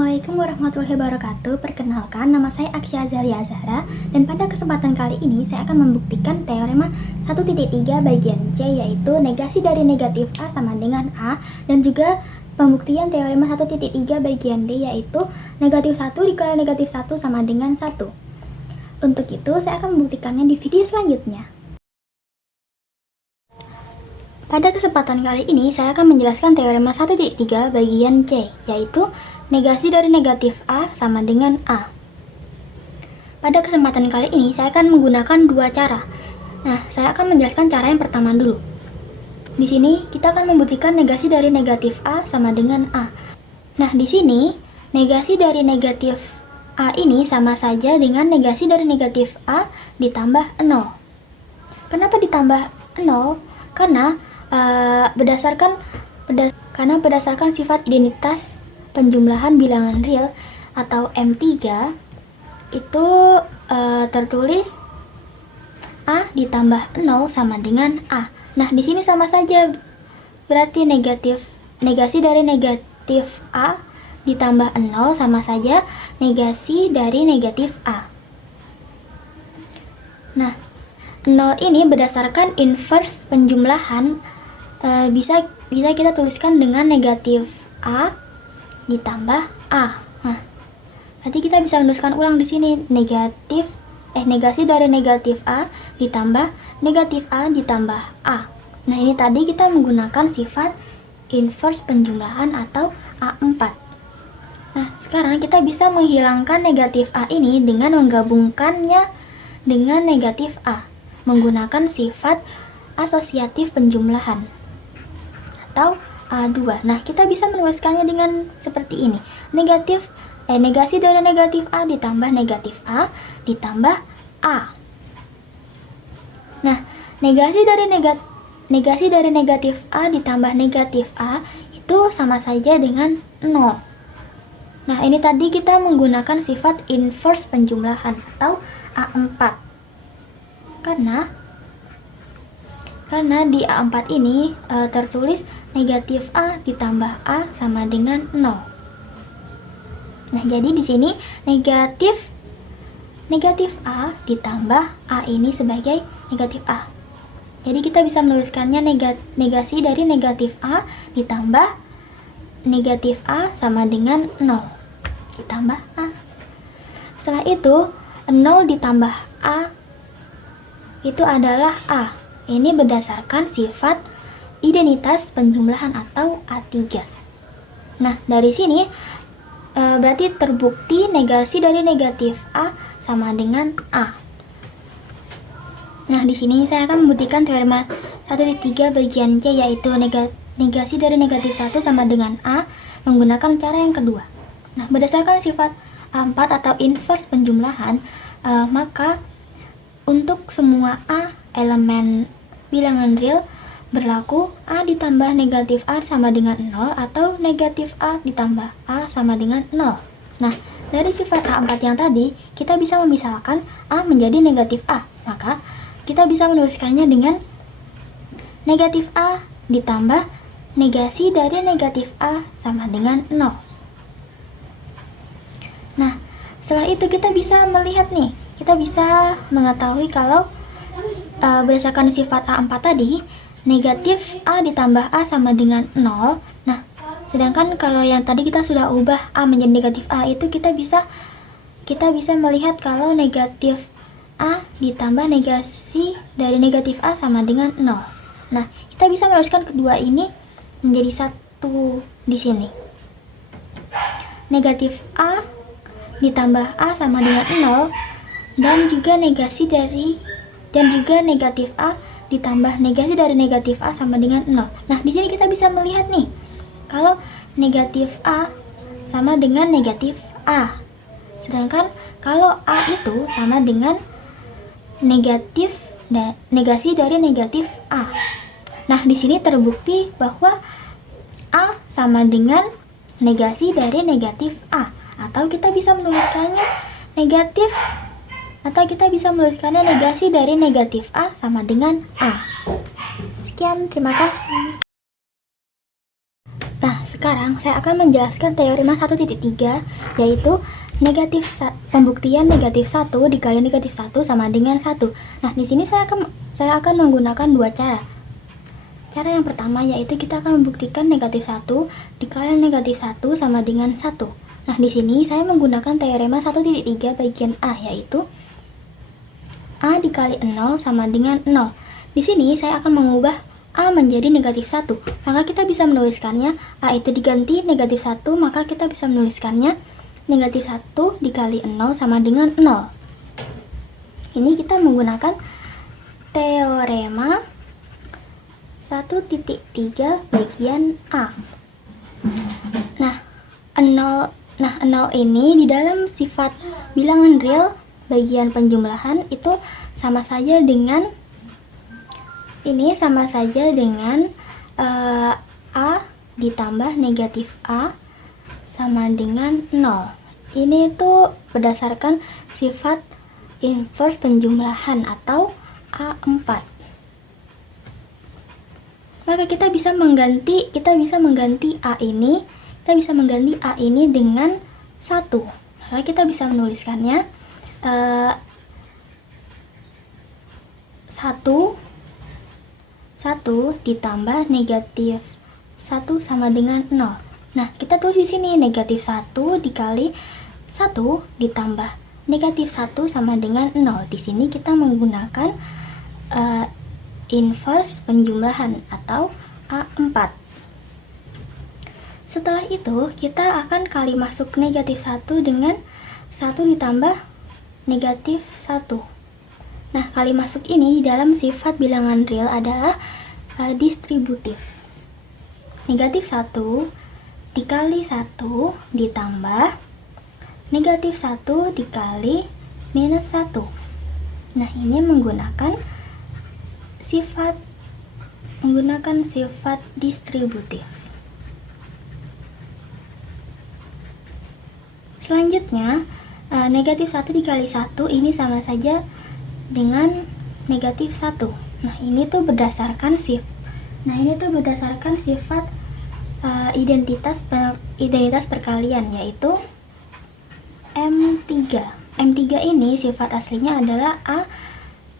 Assalamualaikum warahmatullahi wabarakatuh. Perkenalkan, nama saya Aksya Azalia Zahra, dan pada kesempatan kali ini saya akan membuktikan teorema 1.3 bagian C, yaitu negasi dari negatif A sama dengan A, dan juga pembuktian teorema 1.3 bagian D, yaitu negatif 1 dikali negatif 1 sama dengan 1. Untuk itu, saya akan membuktikannya di video selanjutnya. Pada kesempatan kali ini, saya akan menjelaskan teorema 1.3 bagian C, yaitu negasi dari negatif A sama dengan A. Pada kesempatan kali ini, saya akan menggunakan dua cara. Nah, saya akan menjelaskan cara yang pertama dulu. Di sini, kita akan membuktikan negasi dari negatif A sama dengan A. Nah, di sini, negasi dari negatif A ini sama saja dengan negasi dari negatif A ditambah 0. Kenapa ditambah 0? Karena berdasarkan sifat identitas penjumlahan bilangan real atau M3 itu tertulis A ditambah 0 sama dengan A. Nah, di sini sama saja, berarti negasi dari negatif A ditambah 0 sama saja negasi dari negatif A. Nah, 0 ini berdasarkan inverse penjumlahan, bisa kita tuliskan dengan negatif A ditambah A. Nah, nanti kita bisa menuliskan ulang di sini negasi dari negatif A ditambah negatif A ditambah A. Nah, ini tadi kita menggunakan sifat inverse penjumlahan atau A4. Nah, sekarang kita bisa menghilangkan negatif A ini dengan menggabungkannya dengan negatif A menggunakan sifat asosiatif penjumlahan atau A2. Nah, kita bisa menuliskannya dengan seperti ini. Negasi dari negatif A ditambah negatif A ditambah A. Nah, negasi dari negatif A ditambah negatif A itu sama saja dengan 0. Nah, ini tadi kita menggunakan sifat inverse penjumlahan atau A4. Karena di A4 ini tertulis negatif A ditambah A sama dengan 0. Nah, jadi di sini negatif A ditambah A ini sebagai negatif A. Jadi kita bisa menuliskannya negasi dari negatif A ditambah negatif A sama dengan 0 ditambah A. Setelah itu 0 ditambah A itu adalah A. Ini berdasarkan sifat identitas penjumlahan atau A3. Nah, dari sini berarti terbukti negasi dari negatif A sama dengan A. Nah, di sini saya akan membuktikan teorema 1.3 bagian C, yaitu negasi dari negatif 1 sama dengan A menggunakan cara yang kedua. Nah, berdasarkan sifat A4 atau inverse penjumlahan, maka untuk semua A elemen bilangan real berlaku A ditambah negatif A sama dengan 0 atau negatif A ditambah A sama dengan 0. Nah, dari sifat A4 yang tadi, kita bisa memisahkan A menjadi negatif A. Maka, kita bisa menuliskannya dengan negatif A ditambah negasi dari negatif A sama dengan 0. Nah, setelah itu kita bisa melihat nih, kita bisa mengetahui kalau berdasarkan sifat A4 tadi, negatif A ditambah A sama dengan 0. Nah, sedangkan kalau yang tadi kita sudah ubah A menjadi negatif A, itu kita bisa melihat kalau negatif A ditambah negasi dari negatif A sama dengan 0. Nah, kita bisa menuliskan kedua ini menjadi satu di sini. Negatif A ditambah A sama dengan 0 dan juga negatif A ditambah negasi dari negatif A sama dengan 0. Nah, di sini kita bisa melihat nih, kalau negatif A sama dengan negatif A. Sedangkan kalau A itu sama dengan negasi dari negatif A. Nah, di sini terbukti bahwa A sama dengan negasi dari negatif A. Atau kita bisa menuliskannya negasi dari negatif A sama dengan A. Sekian, terima kasih. Nah, sekarang saya akan menjelaskan teorema 1.3, yaitu pembuktian negatif 1 dikali negatif 1 sama dengan 1. Nah, di sini saya akan menggunakan dua cara. Cara yang pertama yaitu kita akan membuktikan negatif 1 dikali negatif 1 sama dengan 1. Nah, di sini saya menggunakan teorema 1.3 bagian A, yaitu A dikali 0 sama dengan 0. Di sini saya akan mengubah A menjadi negatif 1. Maka kita bisa menuliskannya, A itu diganti negatif 1, maka kita bisa menuliskannya negatif 1 dikali 0 sama dengan 0. Ini kita menggunakan teorema 1.3 bagian A. Nah, 0 ini di dalam sifat bilangan real bagian penjumlahan itu sama saja dengan A ditambah negatif A sama dengan 0. Ini itu berdasarkan sifat inverse penjumlahan atau A4. Maka kita bisa mengganti A ini dengan 1. Maka kita bisa menuliskannya 1 ditambah negatif 1 sama dengan 0. Nah, kita tulis di sini negatif 1 dikali 1 ditambah negatif 1 sama dengan 0. Di sini kita menggunakan inverse penjumlahan atau A4. Setelah itu, kita akan kali masuk negatif 1 dengan 1 ditambah negatif 1. Nah, kali masuk ini di dalam sifat bilangan real adalah distributif. Negatif 1 dikali 1 ditambah negatif 1 dikali minus 1. Nah, ini menggunakan sifat distributif. Selanjutnya, negatif 1 dikali 1 ini sama saja dengan negatif 1. Nah, ini tuh berdasarkan sifat identitas perkalian, yaitu M3. M3 ini sifat aslinya adalah A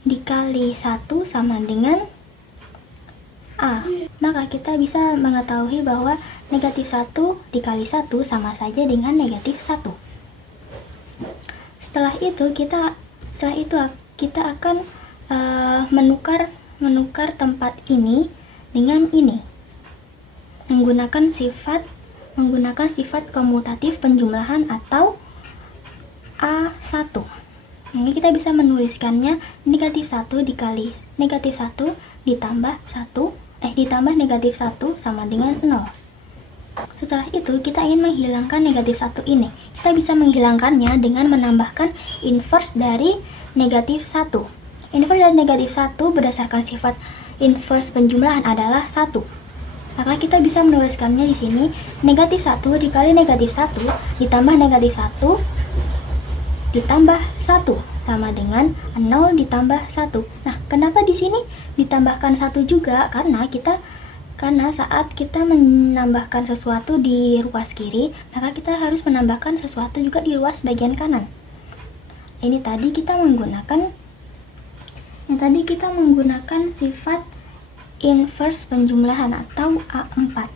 dikali 1 sama dengan A. Maka kita bisa mengetahui bahwa negatif 1 dikali 1 sama saja dengan negatif 1. Setelah itu kita akan menukar tempat ini dengan ini menggunakan sifat komutatif penjumlahan atau A1. Ini kita bisa menuliskannya negatif 1 dikali negatif 1 ditambah negatif 1 sama dengan 0. Setelah itu kita ingin menghilangkan negatif 1 ini. Kita bisa menghilangkannya dengan menambahkan inverse dari negatif 1. Inverse dari negatif 1 berdasarkan sifat inverse penjumlahan adalah 1. Maka kita bisa menuliskannya di sini negatif 1 dikali negatif 1 ditambah negatif 1 ditambah 1 sama dengan 0 ditambah 1. Nah, kenapa di sini ditambahkan 1 juga? Karena saat kita menambahkan sesuatu di ruas kiri, maka kita harus menambahkan sesuatu juga di ruas bagian kanan. Ini tadi kita menggunakan sifat inverse penjumlahan atau A4.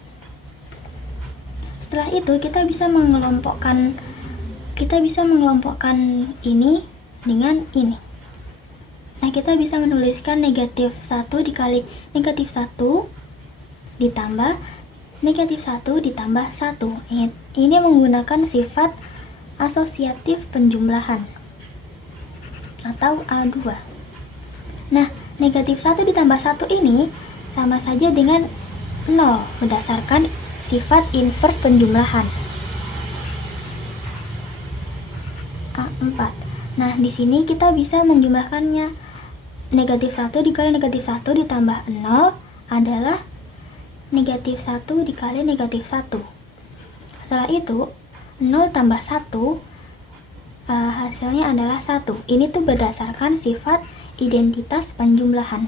Setelah itu kita bisa mengelompokkan ini dengan ini. Nah, kita bisa menuliskan negatif 1 dikali negatif 1 ditambah negatif 1 ditambah 1. Ini menggunakan sifat asosiatif penjumlahan atau A2. Nah, negatif 1 ditambah 1 ini sama saja dengan 0 berdasarkan sifat inverse penjumlahan A4. Nah, di sini kita bisa menjumlahkannya. Negatif 1 dikali negatif 1 ditambah 0 adalah negatif 1 dikali negatif 1. Setelah itu 0 tambah 1 hasilnya adalah 1. Ini tuh berdasarkan sifat identitas penjumlahan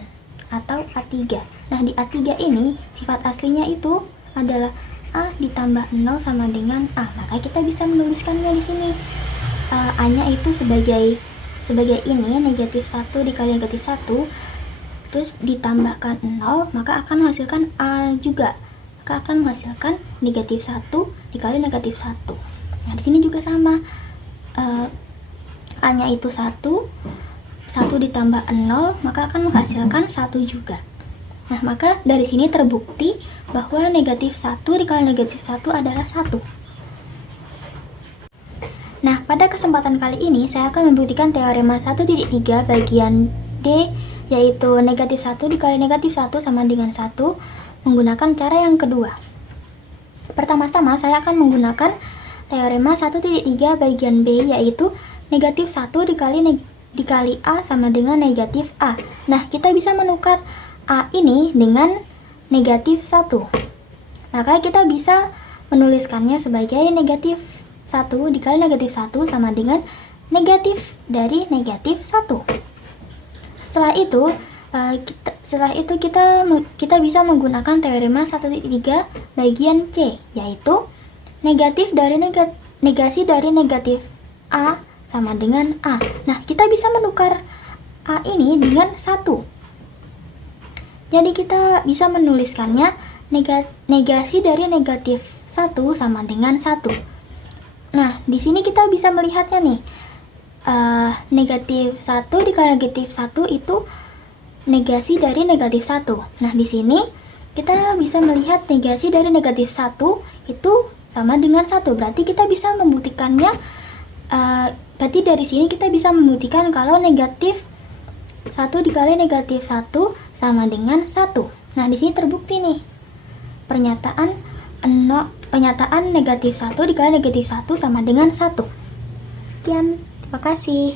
atau A3. Nah, di A3 ini sifat aslinya itu adalah A ditambah 0 sama dengan A. Maka kita bisa menuliskannya di sini. A-nya itu sebagai ini, negatif 1 dikali negatif 1, terus ditambahkan 0, maka akan menghasilkan A juga. Maka akan menghasilkan negatif 1 dikali negatif 1. Nah, di sini juga sama. A-nya itu 1 ditambah 0, maka akan menghasilkan 1 juga. Nah, maka dari sini terbukti bahwa negatif 1 dikali negatif 1 adalah 1. Nah, pada kesempatan kali ini saya akan membuktikan teorema 1.3 bagian D, yaitu negatif 1 dikali negatif 1 sama dengan 1, menggunakan cara yang kedua. Pertama-tama saya akan menggunakan teorema 1.3 bagian B, yaitu negatif 1 dikali A sama dengan negatif A. Nah, kita bisa menukar A ini dengan negatif 1. Maka kita bisa menuliskannya sebagai negatif 1 dikali negatif 1 sama dengan negatif dari negatif 1. Setelah itu kita bisa menggunakan teorema 1.3 bagian C, yaitu negasi dari negatif A sama dengan A. Nah, kita bisa menukar A ini dengan 1. Jadi kita bisa menuliskannya negasi dari negatif 1 sama dengan 1. Nah, di sini kita bisa melihatnya nih. Negatif 1 dikali negatif 1 itu negasi dari negatif 1. Nah, di sini kita bisa melihat negasi dari negatif 1 itu sama dengan 1. Berarti kita bisa membuktikannya. Berarti dari sini kita bisa membuktikan kalau negatif 1 dikali negatif 1 sama dengan 1. Nah, di sini terbukti nih. Pernyataan negatif 1 dikali negatif 1 sama dengan 1. Sekian, terima kasih.